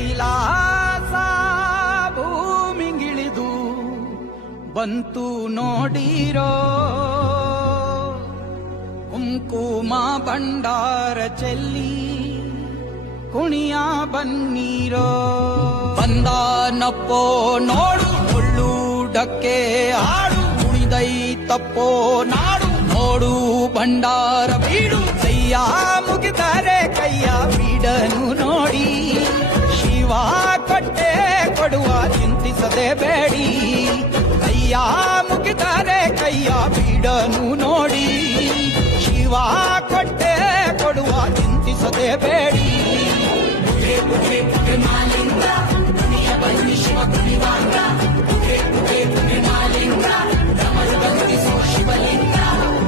ಕೈಲಾಸ ಭೂಮಿಗಿಳಿದು ಬಂತು ನೋಡಿರೋ, ಕುಂಕುಮ ಭಂಡಾರ ಚೆಲ್ಲಿ ಕುಣಿಯ ಬನ್ನೀರೋ. ಬಂದನಪ್ಪೋ ನೋಡು ಮುಳ್ಳುಡಕ್ಕೆ ಆಡು, ಕುಣಿದೈತಪ್ಪೋ ನಾಡು ನೋಡು ಭಂಡಾರ ಬೀಡು. ಕೈಯ ಮುಗಿದರೆ ಕೈಯ ಬೀಡನು ನೋಡಿ, ಶಿವ ಕೊಟ್ಟೆ ಕೊಡುವ ಚಿಂತಿಸದೆ ಬೇಡಿ. ಕೈಯ ಮುಗಿದರೆ ಕೈಯ ಬೀಡನು ನೋಡಿ, ಶಿವ ಕೊಟ್ಟೆ ಕೊಡುವ ಚಿಂತಿಸದೆ ಬೇಡಿ.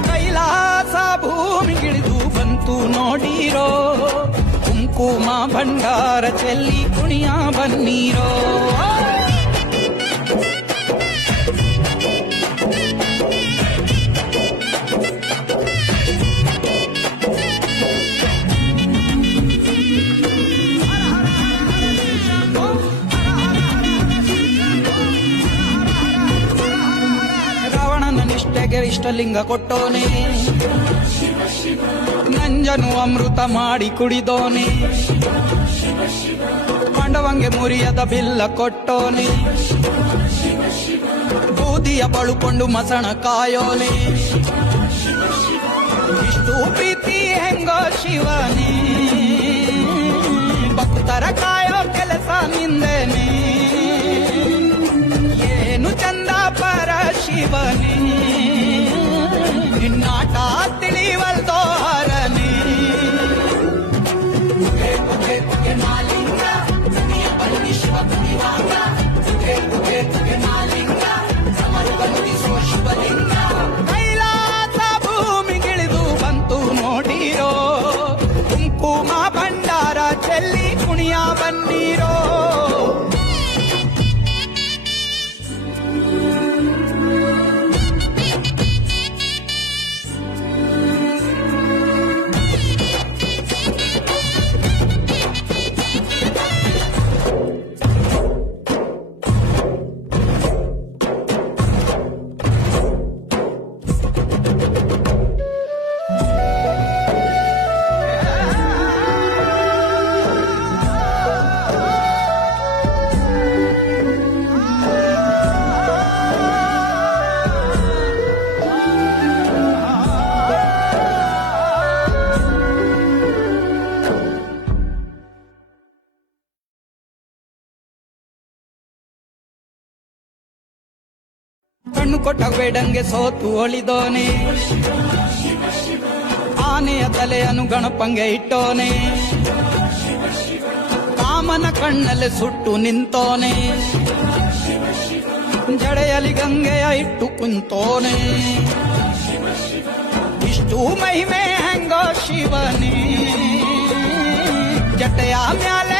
ಕೈಲಾಸ ಭೂಮಿಗಿಳಿದು ಬಂತು ನೋಡಿರೋ, ಕುಂಕುಮ ಭಂಡಾರ ಚೆಲ್ಲಿ ಕುಣಿಯ ಬನ್ನೀರೋ. ಇಷ್ಟಲಿಂಗ ಕೊಟ್ಟೋನೆ, ನಂಜನು ಅಮೃತ ಮಾಡಿ ಕುಡಿದೋನೆ. ಪಾಂಡವಂಗೆ ಮುರಿಯದ ಬಿಲ್ಲ ಕೊಟ್ಟೋನೆ, ಬೂದಿಯ ಬಳುಕೊಂಡು ಮಸಣ ಕಾಯೋನೆ. ಇಷ್ಟು ಪ್ರೀತಿ ಹೆಂಗೋ ಶಿವನೇ, ಭಕ್ತರ ಕಾಯೋ ಕೆಲಸ ನಿಂದೇನೆ. ಏನು ಚಂದ ಪರ ಶಿವನೇ, ನಿನ್ನಾಟ ತಿಳಿವಲ್ದೋ ಹರನೇ. ಕೈಲಾಸ ಭೂಮಿಗಿಳಿದು ಬಂತು ನೋಡಿರೋ, ಕುಂಕುಮ ಭಂಡಾರ ಚೆಲ್ಲಿ ಕುಣಿಯ ಬನ್ನೀರೋ. ಕಣ್ಣು ಕೊಟ್ಟ ಬೇಡಂಗೆ ಸೋತು ಒಳಿದೋನೆ, ಆನೆಯ ತಲೆಯನ್ನು ಗಣಪಂಗೆ ಇಟ್ಟೋನೆ. ಕಾಮನ ಕಣ್ಣಲ್ಲಿ ಸುಟ್ಟು ನಿಂತೋನೆ, ಜಡೆಯಲಿ ಗಂಗೆಯ ಇಟ್ಟು ಕುಂತೋನೆ. ಇಷ್ಟು ಮಹಿಮೆ ಹೆಂಗೋ ಶಿವನೇ, ಜಟೆಯ ಮ್ಯಾಲೆ